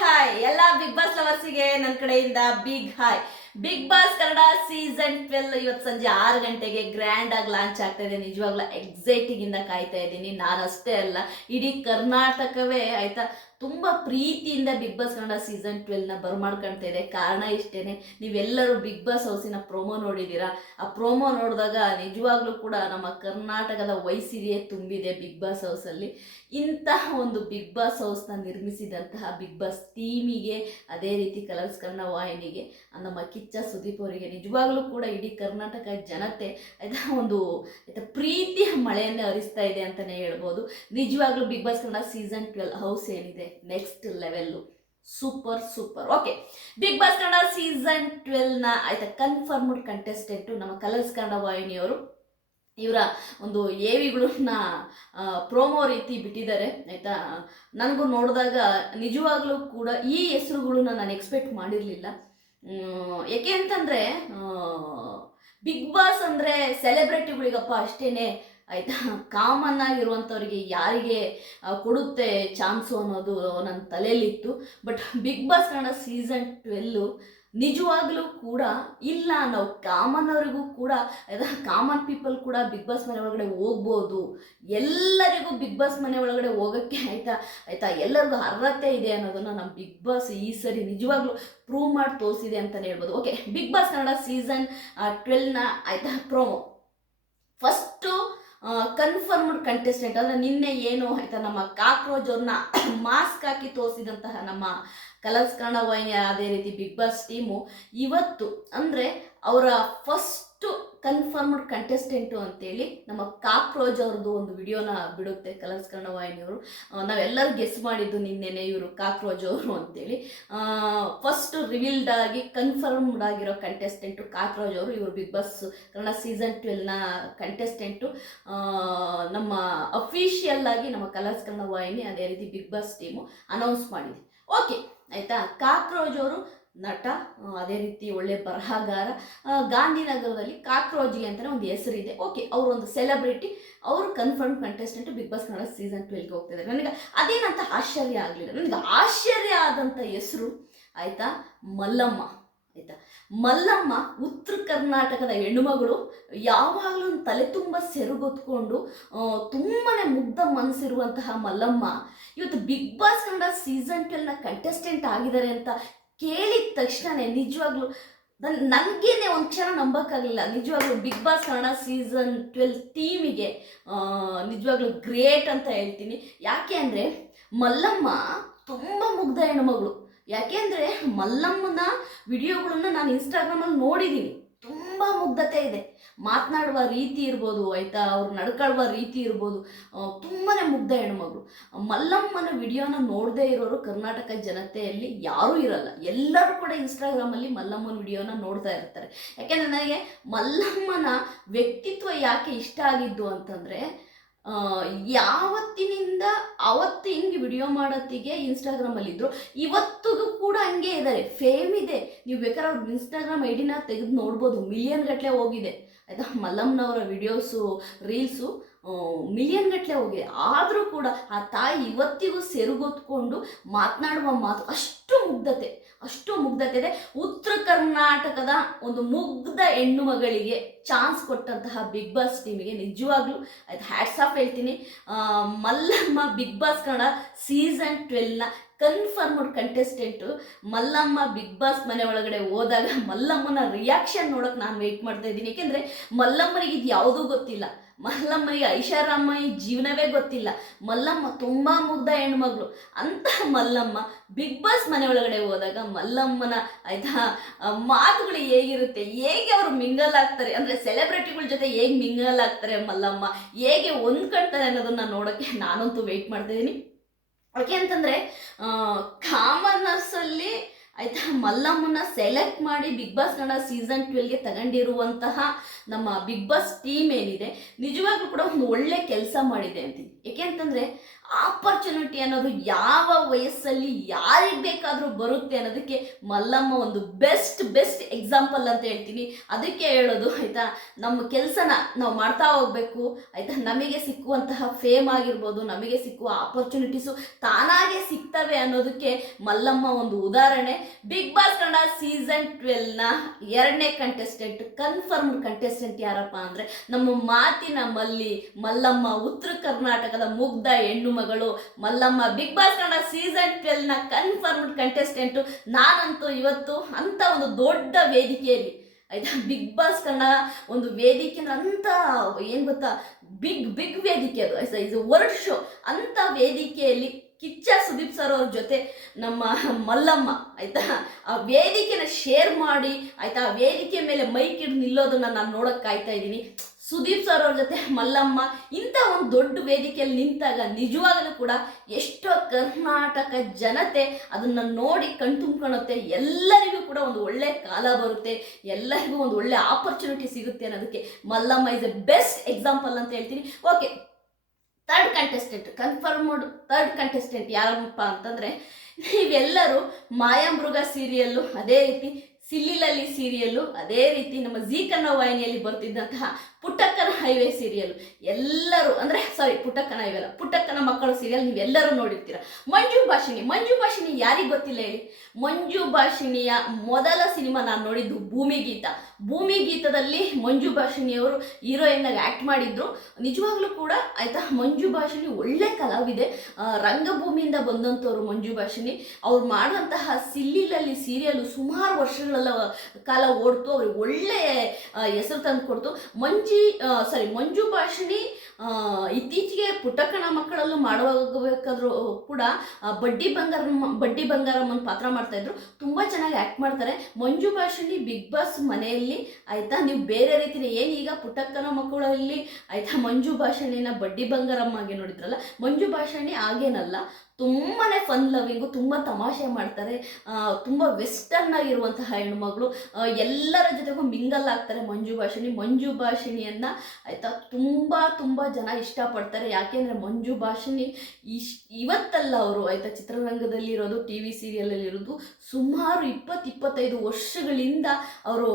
Hi ಎಲ್ಲ big boss ಲವರ್ಸಿಗೆ ನನ್ನ ಕಡೆಯಿಂದ big hi big boss Kannada season twelve ಇವತ್ತು ಸಂಜೆ ಆರು ಗಂಟೆಗೆ ಗ್ರ್ಯಾಂಡ್ ಆಗಿ ಲಾಂಚ್ ಆಗ್ತಾ ಇದೆ. ನಿಜವಾಗ್ಲೂ ಎಕ್ಸೈಟಿಂಗ್ ಇಂದ ಕಾಯ್ತಾ ಇದ್ದೀನಿ ನಾನು ಅಷ್ಟೇ ಅಲ್ಲ, ಇಡೀ ಕರ್ನಾಟಕವೇ ಆಯ್ತಾ ತುಂಬಾ ಪ್ರೀತಿಯಿಂದ ಬಿಗ್ ಬಾಸ್ ಕನ್ನಡ ಸೀಸನ್ ಟ್ವೆಲ್ನ ಬರ್ಮಾಡ್ಕೊಳ್ತಾ ಇದೆ. ಕಾರಣ ಇಷ್ಟೇನೆ, ನೀವೆಲ್ಲರೂ ಬಿಗ್ ಬಾಸ್ ಹೌಸಿನ ಪ್ರೋಮೋ ನೋಡಿದ್ದೀರಾ ಆ ಪ್ರೋಮೋ ನೋಡಿದಾಗ ನಿಜವಾಗ್ಲೂ ಕೂಡ ನಮ್ಮ ಕರ್ನಾಟಕದ ವಯಸ್ಸಿದೆಯೇ ತುಂಬಿದೆ ಬಿಗ್ ಬಾಸ್ ಹೌಸಲ್ಲಿ ಇಂತಹ ಒಂದು ಬಿಗ್ ಬಾಸ್ ಹೌಸ್ನ ನಿರ್ಮಿಸಿದಂತಹ ಬಿಗ್ ಬಾಸ್ ಟೀಮಿಗೆ ಅದೇ ರೀತಿ ಕಲರ್ಸ್ ಕನ್ನಡ ವಾಹಿನಿಗೆ ನಮ್ಮ ಕಿಚ್ಚ ಸುದೀಪ್ ಅವರಿಗೆ ನಿಜವಾಗ್ಲೂ ಕೂಡ ಇಡೀ ಕರ್ನಾಟಕ ಜನತೆ ಆಯ್ತಾ ಒಂದು ಆಯ್ತಾ ಪ್ರೀತಿಯ ಮಳೆಯನ್ನೇ ಹರಿಸ್ತಾ ಇದೆ ಅಂತಲೇ ಹೇಳ್ಬೋದು. ನಿಜವಾಗ್ಲೂ Bigg Boss Kannada season twelve house ಏನಿದೆ? Next level super super okay Bigg Boss Kannada season ಟ್ವೆಲ್ನ ಆಯ್ತಾ? ಕನ್ಫರ್ಮ್ಡ್ ಕಂಟೆಸ್ಟೆಂಟು ನಮ್ಮ ಕಲರ್ಸ್ ಕನ್ನಡ ವಾಹಿನಿಯವರು. ಇವರ ಒಂದು ಏವಿಗಳನ್ನ ಪ್ರೋಮೋ ರೀತಿ ಬಿಟ್ಟಿದ್ದಾರೆ. ಆಯಿತಾ? ನನಗೂ ನೋಡಿದಾಗ ನಿಜವಾಗ್ಲೂ ಕೂಡ ಈ ಹೆಸರುಗಳನ್ನ ನಾನು ಎಕ್ಸ್ಪೆಕ್ಟ್ ಮಾಡಿರಲಿಲ್ಲ. ಯಾಕೆ ಅಂತಂದರೆ ಬಿಗ್ ಬಾಸ್ ಅಂದರೆ ಸೆಲೆಬ್ರಿಟಿಗಳಿಗಪ್ಪ ಅಷ್ಟೇ ಆಯಿತಾ? ಕಾಮನ್ ಆಗಿರುವಂಥವ್ರಿಗೆ ಯಾರಿಗೆ ಕೊಡುತ್ತೆ ಚಾನ್ಸು ಅನ್ನೋದು ನನ್ನ ತಲೆಯಲ್ಲಿತ್ತು. But big boss Kannada season twelve ನಿಜವಾಗ್ಲೂ ಕೂಡ ಇಲ್ಲ. ನಾವು ಕಾಮನ್ ಅವರಿಗೂ ಕೂಡ ಕಾಮನ್ ಪೀಪಲ್ ಕೂಡ ಬಿಗ್ ಬಾಸ್ ಮನೆ ಒಳಗಡೆ ಹೋಗ್ಬೋದು. ಎಲ್ಲರಿಗೂ ಬಿಗ್ ಬಾಸ್ ಮನೆ ಒಳಗಡೆ ಹೋಗೋಕ್ಕೆ ಆಯ್ತಾ? ಆಯ್ತಾ? ಎಲ್ಲರಿಗೂ ಅರ್ಹತೆ ಇದೆ ಅನ್ನೋದನ್ನು ನಮ್ಮ ಬಿಗ್ ಬಾಸ್ ಈ ಸರಿ ನಿಜವಾಗ್ಲೂ ಪ್ರೂವ್ ಮಾಡಿ ತೋರಿಸಿದೆ ಅಂತಲೇ ಹೇಳ್ಬೋದು. Okay big boss Kannada season ಟ್ವೆಲ್ನ ಆಯ್ತಾ? ಪ್ರೋಮೋ ಫಸ್ಟು ಕನ್ಫರ್ಮ್ಡ್ ಕಂಟೆಸ್ಟೆಂಟ್ ಅಂದರೆ ನಿನ್ನೆ ಏನು ಆಯ್ತಾ ನಮ್ಮ ಕಾಕ್ರೋಜ್ ಅವ್ರನ್ನ ಮಾಸ್ಕ್ ಹಾಕಿ ತೋರಿಸಿದಂತಹ ನಮ್ಮ ಕಲರ್ಸ್ ಕನ್ನಡ ವಾಹಿನಿ ಅದೇ ರೀತಿ ಬಿಗ್ ಬಾಸ್ ಟೀಮು ಇವತ್ತು ಅಂದರೆ ಅವರ ಫಸ್ಟು ಕನ್ಫರ್ಮ್ಡ್ ಕಂಟೆಸ್ಟೆಂಟು ಅಂತೇಳಿ ನಮ್ಮ ಕಾಕ್ರೋಜ್ ಅವ್ರದ್ದು ಒಂದು ವಿಡಿಯೋನ ಬಿಡುತ್ತೆ ಕಲರ್ಸ್ ಕನ್ನಡ ವಾಹಿನಿಯವರು. ನಾವೆಲ್ಲರೂ ಗೆಸ್ ಮಾಡಿದ್ದು ನಿನ್ನೆನೆ ಇವರು ಕಾಕ್ರೋಜ್ ಅವರು ಅಂತೇಳಿ. ಫಸ್ಟ್ ರಿವೀಲ್ಡ್ ಆಗಿ ಕನ್ಫರ್ಮ್ಡ್ ಆಗಿರೋ ಕಂಟೆಸ್ಟೆಂಟು ಕಾಕ್ರೋಜ್ ಅವರು, ಇವರು ಬಿಗ್ ಬಾಸ್ ಕನ್ನಡ ಸೀಸನ್ ಟ್ವೆಲ್ನ ಕಂಟೆಸ್ಟೆಂಟು ನಮ್ಮ ಅಫಿಷಿಯಲ್ ಆಗಿ ನಮ್ಮ ಕಲರ್ಸ್ ಕನ್ನಡ ವಾಹಿನಿ ಅದೇ ರೀತಿ ಬಿಗ್ ಬಾಸ್ ಟೀಮು ಅನೌನ್ಸ್ ಮಾಡಿದೆ. ಓಕೆ ಆಯಿತಾ? ಕಾಕ್ರೋಜ್ ಅವರು ನಟ ಅದೇ ರೀತಿ ಒಳ್ಳೆ ಬರಹಗಾರ ಗಾಂಧಿನಗರದಲ್ಲಿ ಕಾಕ್ರೋಜಿ ಅಂತಲೇ ಒಂದು ಹೆಸರಿದೆ. ಓಕೆ ಅವರು ಒಂದು ಸೆಲೆಬ್ರಿಟಿ ಅವರು confirm contestant big boss Kannada season ಟ್ವೆಲ್ಗೆ ಹೋಗ್ತಿದ್ದಾರೆ. ನನಗೆ ಅದೇನಂತ ಆಶ್ಚರ್ಯ ಆಗಲಿಲ್ಲ. ನನಗೆ ಆಶ್ಚರ್ಯ ಆದಂಥ ಹೆಸರು, ಆಯಿತಾ, ಮಲ್ಲಮ್ಮ ಆಯಿತಾ. ಮಲ್ಲಮ್ಮ ಉತ್ತರ ಕರ್ನಾಟಕದ ಹೆಣ್ಣುಮಗಳು, ಯಾವಾಗಲೂ ತಲೆ ತುಂಬ ಸೆರುಗೊತ್ಕೊಂಡು ತುಂಬಾ ಮುಗ್ಧ ಮನಸ್ಸಿರುವಂತಹ ಮಲ್ಲಮ್ಮ. ಇವತ್ತು ಬಿಗ್ ಬಾಸ್ ಕನ್ನಡ ಸೀಸನ್ ಟ್ವೆಲ್ನ ಕಂಟೆಸ್ಟೆಂಟ್ ಆಗಿದ್ದಾರೆ ಅಂತ ಕೇಳಿದ ತಕ್ಷಣನೇ ನಿಜವಾಗ್ಲೂ ನನ್, ನನಗೇನೆ ಒಂದು ಕ್ಷಣ ನಂಬೋಕ್ಕಾಗಲಿಲ್ಲ. ನಿಜವಾಗ್ಲೂ big boss Kannada season twelve ಟೀಮಿಗೆ ನಿಜವಾಗ್ಲೂ ಗ್ರೇಟ್ ಅಂತ ಹೇಳ್ತೀನಿ. ಯಾಕೆ ಅಂದರೆ ಮಲ್ಲಮ್ಮ ತುಂಬ ಮುಗ್ಧ ಹೆಣ್ಮಗಳು ಯಾಕೆಂದರೆ ಮಲ್ಲಮ್ಮನ ವಿಡಿಯೋಗಳನ್ನ ನಾನು ಇನ್ಸ್ಟಾಗ್ರಾಮಲ್ಲಿ ನೋಡಿದ್ದೀನಿ ತುಂಬ ಮುಗ್ಧತೆ ಇದೆ. ಮಾತನಾಡುವ ರೀತಿ ಇರ್ಬೋದು, ಆಯ್ತಾ? ಅವ್ರು ನಡ್ಕೊಳ್ಳುವ ರೀತಿ ಇರ್ಬೋದು. ತುಂಬಾ ಮುಗ್ಧ ಹೆಣ್ಮಗಳು. ಮಲ್ಲಮ್ಮನ ವಿಡಿಯೋನ ನೋಡದೇ ಇರೋರು ಕರ್ನಾಟಕ ಜನತೆಯಲ್ಲಿ ಯಾರೂ ಇರಲ್ಲ. ಎಲ್ಲರೂ ಕೂಡ ಇನ್ಸ್ಟಾಗ್ರಾಮಲ್ಲಿ ಮಲ್ಲಮ್ಮನ ವಿಡಿಯೋನ ನೋಡ್ತಾ ಇರ್ತಾರೆ. ಯಾಕೆಂದ್ರೆ ನನಗೆ ಮಲ್ಲಮ್ಮನ ವ್ಯಕ್ತಿತ್ವ ಯಾಕೆ ಇಷ್ಟ ಆಗಿದ್ದು ಅಂತಂದರೆ ಯಾವತ್ತಿನಿಂದ ಅವತ್ತು ಹಿಂಗೆ ವಿಡಿಯೋ ಮಾಡೋತ್ತಿಗೆ ಇನ್ಸ್ಟಾಗ್ರಾಮಲ್ಲಿದ್ದರು ಇವತ್ತಿಗೂ ಕೂಡ ಹಂಗೆ ಇದ್ದಾರೆ ಫೇಮ್ ಇದೆ. ನೀವು ಬೇಕಾದ್ರೆ ಅವ್ರ ಇನ್ಸ್ಟಾಗ್ರಾಮ್ ಐಡಿನ ತೆಗೆದು ನೋಡ್ಬೋದು. ಮಿಲಿಯನ್ ಗಟ್ಟಲೆ ಹೋಗಿದೆ. ಆಯಿತಾ? ಮಲ್ಲಮ್ಮನವರ ವಿಡಿಯೋಸು ರೀಲ್ಸು ಮಿಲಿಯನ್ ಗಟ್ಟಲೆ ಹೋಗಿದೆ. ಆದರೂ ಕೂಡ ಆ ತಾಯಿ ಇವತ್ತಿಗೂ ಸೆರುಗೊತ್ಕೊಂಡು ಮಾತನಾಡುವ ಮಾತು ಅಷ್ಟು ಮುಗ್ಧತೆ. ಅಷ್ಟು ಮುಗ್ಧತೆ ಇದೆ. ಉತ್ತರ ಕರ್ನಾಟಕದ ಒಂದು ಮುಗ್ಧ ಹೆಣ್ಣು ಮಗಳಿಗೆ ಚಾನ್ಸ್ ಕೊಟ್ಟಂತಹ ಬಿಗ್ ಬಾಸ್ ಟೀಮಿಗೆ ನಿಜವಾಗ್ಲೂ ಅದು ಹ್ಯಾಟ್ಸ್ ಆಫ್ ಹೇಳ್ತೀನಿ. Mallamma big boss Kannada season ಟ್ವೆಲ್ನ confirmed contestant Mallamma big boss ಮನೆ ಒಳಗಡೆ ಹೋದಾಗ ಮಲ್ಲಮ್ಮನ ರಿಯಾಕ್ಷನ್ ನೋಡೋಕೆ ನಾನು ವೆಯ್ಟ್ ಮಾಡ್ತಾ ಇದ್ದೀನಿ. ಏಕೆಂದರೆ ಮಲ್ಲಮ್ಮನಿಗೆ ಇದು ಯಾವುದೂ ಗೊತ್ತಿಲ್ಲ. ಮಲ್ಲಮ್ಮನಿಗೆ ಐಷಾರಾಮಯ್ಯ ಜೀವನವೇ ಗೊತ್ತಿಲ್ಲ. ಮಲ್ಲಮ್ಮ ತುಂಬ ಮುಗ್ಧ ಹೆಣ್ಮಗಳು. ಅಂತ ಮಲ್ಲಮ್ಮ ಬಿಗ್ ಬಾಸ್ ಮನೆ ಒಳಗಡೆ ಹೋದಾಗ ಮಲ್ಲಮ್ಮನ ಆಯ್ತಾ ಮಾತುಗಳು ಹೇಗಿರುತ್ತೆ, ಹೇಗೆ ಅವರು ಮಿಂಗಲ್ ಆಗ್ತಾರೆ, ಅಂದರೆ ಸೆಲೆಬ್ರಿಟಿಗಳ ಜೊತೆ ಹೇಗೆ ಮಿಂಗಲ್ ಆಗ್ತಾರೆ ಮಲ್ಲಮ್ಮ, ಹೇಗೆ ಹೊಂದ್ಕೊಳ್ತಾರೆ ಅನ್ನೋದನ್ನ ನೋಡೋಕ್ಕೆ ನಾನಂತೂ ವೆಯ್ಟ್ ಮಾಡ್ತಾ ಇದ್ದೀನಿ. ಯಾಕೆ ಅಂತಂದರೆ ಕಾಮನರ್ಸಲ್ಲಿ ಆಯಿತಾ ಮಲ್ಲಮ್ಮನ ಸೆಲೆಕ್ಟ್ ಮಾಡಿ ಬಿಗ್ ಬಾಸ್ ಕನ್ನಡ ಸೀಸನ್ ಟ್ವೆಲ್ಗೆ ತಗೊಂಡಿರುವಂತಹ ನಮ್ಮ ಬಿಗ್ ಬಾಸ್ ಟೀಮ್ ಏನಿದೆ, ನಿಜವಾಗ್ಲೂ ಕೂಡ ಒಂದು ಒಳ್ಳೆ ಕೆಲಸ ಮಾಡಿದೆ ಅಂತೀನಿ. ಏಕೆ ಅಂತಂದರೆ ಆಪರ್ಚುನಿಟಿ ಅನ್ನೋದು ಯಾವ ವಯಸ್ಸಲ್ಲಿ ಯಾರಿಗೆ ಬೇಕಾದರೂ ಬರುತ್ತೆ ಅನ್ನೋದಕ್ಕೆ ಮಲ್ಲಮ್ಮ ಒಂದು ಬೆಸ್ಟ್ ಬೆಸ್ಟ್ ಎಕ್ಸಾಂಪಲ್ ಅಂತ ಹೇಳ್ತೀನಿ. ಅದಕ್ಕೆ ಹೇಳೋದು, ಆಯಿತಾ? ನಮ್ಮ ಕೆಲಸನ ನಾವು ಮಾಡ್ತಾ ಹೋಗ್ಬೇಕು, ಆಯಿತಾ? ನಮಗೆ ಸಿಕ್ಕುವಂತಹ ಫೇಮ್ ಆಗಿರ್ಬೋದು, ನಮಗೆ ಸಿಕ್ಕುವ ಆಪರ್ಚುನಿಟೀಸು ತಾನಾಗೆ ಸಿಗ್ತವೆ ಅನ್ನೋದಕ್ಕೆ ಮಲ್ಲಮ್ಮ ಒಂದು ಉದಾಹರಣೆ. ಬಿಗ್ ಬಾಸ್ ಕನ್ನಡ ಸೀಸನ್ ಟ್ವೆಲ್ನ ಎರಡನೇ ಕಂಟೆಸ್ಟೆಂಟ್ ಕನ್ಫರ್ಮ್ಡ್ ಕಂಟೆಸ್ಟೆಂಟ್ ಯಾರಪ್ಪ ಅಂದರೆ ನಮ್ಮ ಮಾತಿನ ಮಲ್ಲಿ ಮಲ್ಲಮ್ಮ ಉತ್ತರ ಕರ್ನಾಟಕದ ಮುಗ್ಧ ಹೆಣ್ಣು ಮಗಳು Mallamma big boss Kannada season ಟ್ವೆಲ್ನ confirmed contestant ನಾನಂತೂ ಇವತ್ತು ಅಂತ ಒಂದು ದೊಡ್ಡ ವೇದಿಕೆಯಲ್ಲಿ, ಆಯ್ತಾ? ಬಿಗ್ ಬಾಸ್ ಕನ್ನಡ ಒಂದು ವೇದಿಕೆನ ಅಂತ ಏನು ಗೊತ್ತಾ? ಬಿಗ್ ಬಿಗ್ ವೇದಿಕೆ ಅದು, ಆಯ್ತಾ? ಇದು ವರ್ಲ್ಡ್ ಶೋ ಅಂಥ ವೇದಿಕೆಯಲ್ಲಿ ಕಿಚ್ಚ ಸುದೀಪ್ ಸರ್ ಅವ್ರ ಜೊತೆ ನಮ್ಮ ಮಲ್ಲಮ್ಮ, ಆಯ್ತಾ? ಆ ವೇದಿಕೆನ ಶೇರ್ ಮಾಡಿ, ಆಯ್ತಾ? ಆ ವೇದಿಕೆ ಮೇಲೆ ಮೈಕ್ ಹಿಡ್ದು ನಿಲ್ಲೋದನ್ನ ನಾನು ನೋಡಕ್ ಕಾಯ್ತಾ ಇದ್ದೀನಿ. ಸುದೀಪ್ ಸರ್ ಅವ್ರ ಜೊತೆ ಮಲ್ಲಮ್ಮ, ಇಂಥ ಒಂದು ದೊಡ್ಡ ವೇದಿಕೆಯಲ್ಲಿ ನಿಂತಾಗ ನಿಜವಾಗಲೂ ಕೂಡ ಎಷ್ಟೋ ಕರ್ನಾಟಕ ಜನತೆ ಅದನ್ನ ನೋಡಿ ಕಣ್ತುಂಬ್ಕೊಳುತ್ತೆ ಎಲ್ಲರಿಗೂ ಕೂಡ ಒಂದು ಒಳ್ಳೆ ಕಾಲ ಬರುತ್ತೆ. ಎಲ್ಲರಿಗೂ ಒಂದು ಒಳ್ಳೆ ಆಪರ್ಚುನಿಟಿ ಸಿಗುತ್ತೆ ಅನ್ನೋದಕ್ಕೆ Mallamma is a best example ಅಂತ ಹೇಳ್ತೀನಿ. Okay third contestant confirmed third contestant ಯಾರಪ್ಪ ಅಂತಂದರೆ ನೀವೆಲ್ಲರೂ ಮಾಯಾಮೃಗ ಸೀರಿಯಲ್ಲು ಅದೇ ರೀತಿ ಸಿಲ್ಲಿಲಲ್ಲಿ ಸೀರಿಯಲ್ಲು ಅದೇ ರೀತಿ ನಮ್ಮ ಜೀ ಕನ್ನಡ ವಾಹಿನಿಯಲ್ಲಿ ಬರ್ತಿದ್ದಂತಹ ಪುಟ್ಟಕ್ಕನ ಹೈವೇ ಸೀರಿಯಲ್ ಎಲ್ಲರೂ ಅಂದರೆ ಸಾರಿ ಪುಟ್ಟಕ್ಕನ ಹೈವೇ ಅಲ್ಲ ಮಕ್ಕಳು ಸೀರಿಯಲ್ ನೀವೆಲ್ಲರೂ ನೋಡಿರ್ತೀರ. ಮಂಜು ಭಾಷಿಣಿ ಮಂಜು ಭಾಷಿಣಿ ಯಾರಿಗೆ ಗೊತ್ತಿಲ್ಲ ಹೇಳಿ? ಮಂಜು ಭಾಷಿಣಿಯ ಮೊದಲ ಸಿನಿಮಾ ನಾನು ನೋಡಿದ್ದು ಭೂಮಿ ಗೀತ. ಭೂಮಿ ಗೀತದಲ್ಲಿ ಮಂಜು ಭಾಷಿಣಿಯವರು ಹೀರೋಯಿನ್ ಆಗಿ ಆ್ಯಕ್ಟ್ ಮಾಡಿದ್ರು. ನಿಜವಾಗ್ಲೂ ಕೂಡ ಆಯ್ತಾ, ಮಂಜು ಭಾಷಿಣಿ ಒಳ್ಳೆ ಕಲಾವಿದೆ. ರಂಗಭೂಮಿಯಿಂದ ಬಂದಂಥವ್ರು ಮಂಜು ಭಾಷಿಣಿ. ಅವ್ರು ಮಾಡುವಂತಹ ಸಿಲ್ಲಿಲಲ್ಲಿ ಸೀರಿಯಲ್ ಸುಮಾರು ವರ್ಷಗಳೆಲ್ಲ ಕಾಲ ಓಡ್ತು, ಅವ್ರಿಗೆ ಒಳ್ಳೆ ಹೆಸರು ತಂದು ಕೊಡ್ತು. ಮಂಜಿ ಸಾರಿ ಮಂಜು ಭಾಷಿಣಿ ಇತ್ತೀಚೆಗೆ ಪುಟ್ಟಕ್ಕಣ ಮಕ್ಕಳಲ್ಲೂ ಮಾಡುವಾಗಬೇಕಾದ್ರೂ ಕೂಡ ಬಡ್ಡಿ ಬಂಗಾರ, ಬಡ್ಡಿ ಬಂಗಾರಮ್ಮನ ಪಾತ್ರ ಮಾಡ್ತಾ ಇದ್ರು. ತುಂಬಾ ಚೆನ್ನಾಗಿ ಆಕ್ಟ್ ಮಾಡ್ತಾರೆ. ಮಂಜು ಭಾಷಣಿ ಬಿಗ್ ಬಾಸ್ ಮನೆಯಲ್ಲಿ, ಆಯ್ತಾ? ನೀವು ಬೇರೆ ರೀತಿನ ಏನೀಗ ಪುಟ್ಟಕ್ಕನ ಮಕ್ಕಳಲ್ಲಿ, ಆಯ್ತಾ? ಮಂಜು ಭಾಷಣಿನ ಬಡ್ಡಿ ಬಂಗಾರಮ್ಮಗೆ ನೋಡಿದ್ರಲ್ಲ? ಮಂಜು ಭಾಷಣಿ ಆಗೇನಲ್ಲ ತುಂಬಾನೇ ಫನ್ ಲವಿಂಗು ತುಂಬ ತಮಾಷೆ ಮಾಡ್ತಾರೆ. ತುಂಬ ವೆಸ್ಟರ್ನ್ ಆಗಿರುವಂತಹ ಹೆಣ್ಮಗಳು. ಎಲ್ಲರ ಜೊತೆಗೂ ಮಿಂಗಲ್ ಆಗ್ತಾರೆ ಮಂಜು ಭಾಷಿಣಿ. ಮಂಜು ಭಾಷಿಣಿಯನ್ನು ಆಯಿತಾ ತುಂಬ ತುಂಬ ಜನ ಇಷ್ಟಪಡ್ತಾರೆ. ಯಾಕೆಂದರೆ ಮಂಜು ಭಾಷಿಣಿ ಇಶ್ ಇವತ್ತಲ್ಲ ಅವರು ಆಯಿತಾ ಚಿತ್ರರಂಗದಲ್ಲಿ ಇರೋದು ಟಿ ವಿ ಸೀರಿಯಲಲ್ಲಿ ಇರೋದು ಸುಮಾರು ಇಪ್ಪತ್ತು, ಇಪ್ಪತ್ತೈದು ವರ್ಷಗಳಿಂದ ಅವರು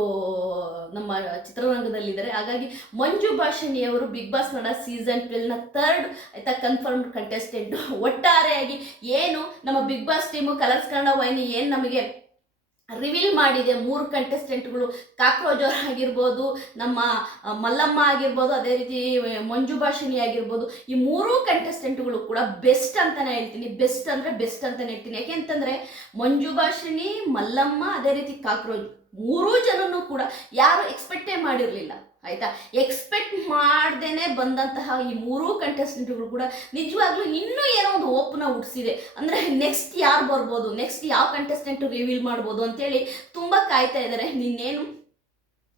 ನಮ್ಮ ಚಿತ್ರರಂಗದಲ್ಲಿದ್ದಾರೆ. ಹಾಗಾಗಿ ಮಂಜು ಭಾಷಿಣಿಯವರು ಬಿಗ್ ಬಾಸ್ ಕನ್ನಡ ಸೀಸನ್ ಟ್ವೆಲ್ನ ಥರ್ಡ್ ಆಯಿತಾ ಕನ್ಫರ್ಮ್ಡ್ ಕಂಟೆಸ್ಟೆಂಟ್ ಒಟ್ಟಾರೆಯಾಗಿ ಏನು ನಮ್ಮ big boss team Colors Kannada ವೈನಿ, ಏನು ನಮಗೆ ರಿವೀಲ್ ಮಾಡಿದೆ, ಮೂರು ಕಂಟೆಸ್ಟೆಂಟ್ಗಳು ಕಾಕ್ರೋಜರ್ ಆಗಿರ್ಬೋದು, ನಮ್ಮ ಮಲ್ಲಮ್ಮ ಆಗಿರ್ಬೋದು, ಅದೇ ರೀತಿ ಮಂಜುಭಾಷಿಣಿ ಮಂಜು ಭಾಷಿಣಿ ಆಗಿರ್ಬೋದು, ಈ ಮೂರೂ ಕಂಟೆಸ್ಟೆಂಟ್ಗಳು ಕೂಡ ಬೆಸ್ಟ್ ಅಂತಾನೆ ಹೇಳ್ತೀನಿ ಬೆಸ್ಟ್ ಅಂದರೆ ಬೆಸ್ಟ್ ಅಂತಾನೆ ಹೇಳ್ತೀನಿ. ಯಾಕೆಂತಂದರೆ ಮಂಜು ಭಾಷಿಣಿ, ಮಲ್ಲಮ್ಮ, ಅದೇ ರೀತಿ ಕಾಕ್ರೋಜ್, ಮೂರೂ ಜನನೂ ಕೂಡ ಯಾರು ಎಕ್ಸ್ಪೆಕ್ಟೇ ಮಾಡಿರಲಿಲ್ಲ. ಆಯ್ತಾ? ಎಕ್ಸ್ಪೆಕ್ಟ್ ಮಾಡ್ದೇನೆ ಬಂದಂತಹ ಈ ಮೂರೂ ಕಂಟೆಸ್ಟೆಂಟ್ಗಳು ಕೂಡ ನಿಜವಾಗ್ಲೂ ಇನ್ನೂ ಏನೋ ಒಂದು ಓಪನ ಹುಟ್ಟಿಸಿದೆ ಅಂದರೆ ನೆಕ್ಸ್ಟ್ ಯಾರು ಬರ್ಬೋದು? ನೆಕ್ಸ್ಟ್ ಯಾವ ಕಂಟೆಸ್ಟೆಂಟ್ ರಿವೀಲ್ ಮಾಡ್ಬೋದು ಅಂತೇಳಿ ತುಂಬ ಕಾಯ್ತಾ ಇದ್ದಾರೆ ನಿನ್ನೇನು?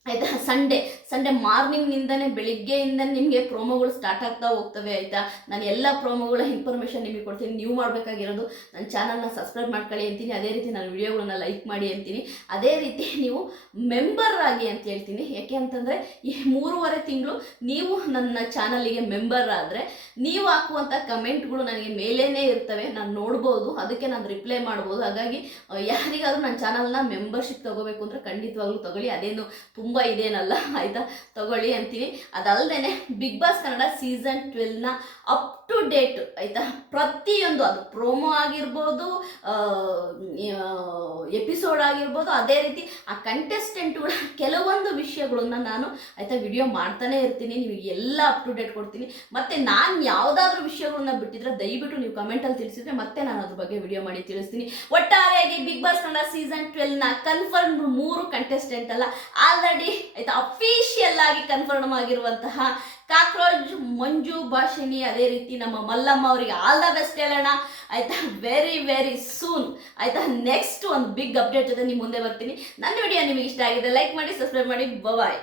ಆಯ್ತಾ? ಸಂಡೇ ಸಂಡೇ ಮಾರ್ನಿಂಗ್ನಿಂದನೇ ಬೆಳಿಗ್ಗೆಯಿಂದ ನಿಮಗೆ ಪ್ರೋಮೋಗಳು ಸ್ಟಾರ್ಟ್ ಆಗ್ತಾ ಹೋಗ್ತವೆ, ಆಯಿತಾ? ನಾನು ಎಲ್ಲ ಪ್ರೋಮೋಗಳ ಇನ್ಫಾರ್ಮೇಷನ್ ನಿಮಗೆ ಕೊಡ್ತೀನಿ. ನೀವು ಮಾಡಬೇಕಾಗಿರೋದು ನನ್ನ ಚಾನಲ್ನ ಸಬ್ಸ್ಕ್ರೈಬ್ ಮಾಡ್ಕೊಳ್ಳಿ ಅಂತೀನಿ. ಅದೇ ರೀತಿ ನಾನು ವಿಡಿಯೋಗಳನ್ನ ಲೈಕ್ ಮಾಡಿ ಅಂತೀನಿ. ಅದೇ ರೀತಿ ನೀವು ಮೆಂಬರ್ ಆಗಿ ಅಂತ ಹೇಳ್ತೀನಿ. ಯಾಕೆ ಅಂತಂದರೆ, ಈ ಮೂರುವರೆ ತಿಂಗಳು ನೀವು ನನ್ನ ಚಾನಲಿಗೆ ಮೆಂಬರ್ ಆದರೆ, ನೀವು ಹಾಕುವಂಥ ಕಮೆಂಟ್ಗಳು ನನಗೆ ಮೇಲೇ ಇರ್ತವೆ. ನಾನು ನೋಡ್ಬೋದು, ಅದಕ್ಕೆ ನಾನು ರಿಪ್ಲೈ ಮಾಡ್ಬೋದು. ಹಾಗಾಗಿ ಯಾರಿಗಾದರೂ ನನ್ನ ಚಾನಲ್ನ ಮೆಂಬರ್ಶಿಪ್ ತಗೋಬೇಕು ಅಂದರೆ ಖಂಡಿತವಾಗ್ಲೂ ತಗೊಳ್ಳಿ. ಅದೇನು ತುಂಬ ಇದೇನಲ್ಲ, ಆಯಿತಾ? ತಗೊಳ್ಳಿ ಅಂತೀನಿ ಅದಲ್ಲದೆ ಬಿಗ್ ಬಾಸ್ ಕನ್ನಡ ಸೀಸನ್ ಟ್ವೆಲ್ನ ಅಪ್ ಟು ಡೇಟ್ ಆಯಿತಾ? ಪ್ರತಿಯೊಂದು ಅದು ಪ್ರೋಮೋ ಆಗಿರ್ಬೋದು ಎಪಿಸೋಡ್ ಆಗಿರ್ಬೋದು, ಅದೇ ರೀತಿ ಆ ಕಂಟೆಸ್ಟೆಂಟ್ಗಳ ಕೆಲವೊಂದು ವಿಷಯಗಳನ್ನ ನಾನು ಆಯಿತಾ ವಿಡಿಯೋ ಮಾಡ್ತಾನೆ ಇರ್ತೀನಿ. ನೀವು ಎಲ್ಲ ಅಪ್ ಟು ಡೇಟ್ ಕೊಡ್ತೀನಿ. ಮತ್ತು ನಾನು ಯಾವುದಾದ್ರೂ ವಿಷಯಗಳನ್ನ ಬಿಟ್ಟಿದ್ರೆ ದಯವಿಟ್ಟು ನೀವು ಕಮೆಂಟಲ್ಲಿ ತಿಳಿಸಿದ್ರೆ ಮತ್ತೆ ನಾನು ಅದ್ರ ಬಗ್ಗೆ ವಿಡಿಯೋ ಮಾಡಿ ತಿಳಿಸ್ತೀನಿ. ಒಟ್ಟಾರೆಯಾಗಿ ಬಿಗ್ ಬಾಸ್ ಕನ್ನಡ ಸೀಸನ್ ಟ್ವೆಲ್ನ ಕನ್ಫರ್ಮ್ ಮೂರು ಕಂಟೆಸ್ಟೆಂಟ್ ಅಲ್ಲ. ಆಲ್ರೆಡಿ ಆಯ್ತಾ ಅಫಿಷಿಯಲ್ ಆಗಿ ಕನ್ಫರ್ಮ್ ಆಗಿರುವಂತಹ ಕಾಕ್ರೋಚ್ ಮಂಜು ಭಾಷಿಣಿ ಅದೇ ರೀತಿ ನಮ್ಮ ಮಲ್ಲಮ್ಮ ಅವರಿಗೆ ಆಲ್ ದ ಬೆಸ್ಟ್ ಹೇಳೋಣ. ಆಯ್ತಾ? ವೆರಿ ವೆರಿ ಸೂನ್ ಆಯ್ತಾ? ನೆಕ್ಸ್ಟ್ ಒಂದು ಬಿಗ್ ಅಪ್ಡೇಟ್ ಜೊತೆ ನಿಮ್ಮ ಮುಂದೆ ಬರ್ತೀನಿ. ನನ್ನ ವಿಡಿಯೋ ನಿಮಗೆ ಇಷ್ಟ ಆಗಿದೆ ಲೈಕ್ ಮಾಡಿ ಸಬ್ಸ್ಕ್ರೈಬ್ ಮಾಡಿ. ಬಾಯ್